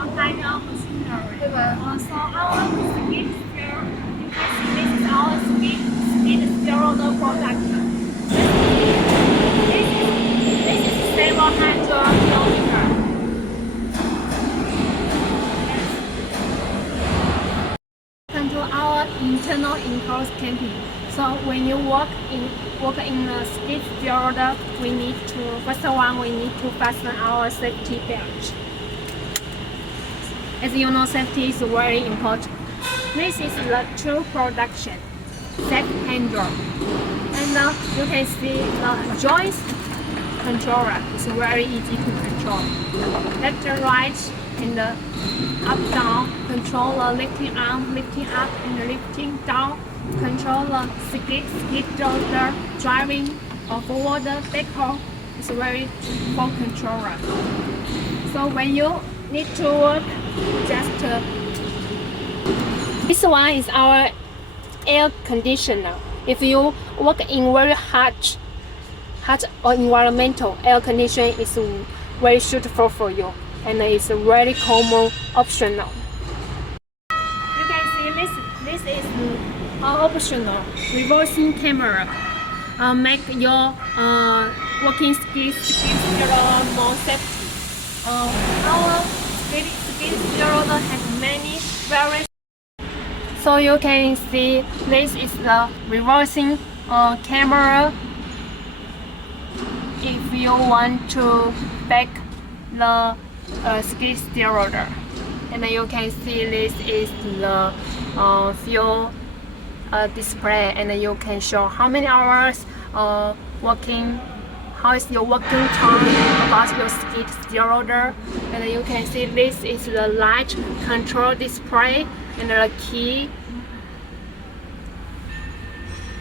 different kind of machinery. 对吧？ So our skid steer, you can see this is our skid steer the production. This is 700 kilometers. Control our internal enclosed camping. So when you walk in a skid steer, we need to fasten our safety belt. As you know, safety is very important. This is the true production, safe handle. And you can see the joist controller is very easy to control. Left and right and up down, control the lifting arm, lifting up and lifting down, control the skid rotor, driving or forward, backward. It's very full controller. So when you need to work, just this one is our air conditioner. If you work in very hot or environmental, air conditioning is very suitable for you, and it's a very common optional. You can see this is optional reversing camera. Make your working skid steer more safety. Our skid steer has many various. So you can see this is the reversing camera. If you want to back the skid steer rotor, and then you can see this is the fuel display, and then you can show how many hours working, how is your working time about your skid steer rotor, and then you can see this is the light control display and the key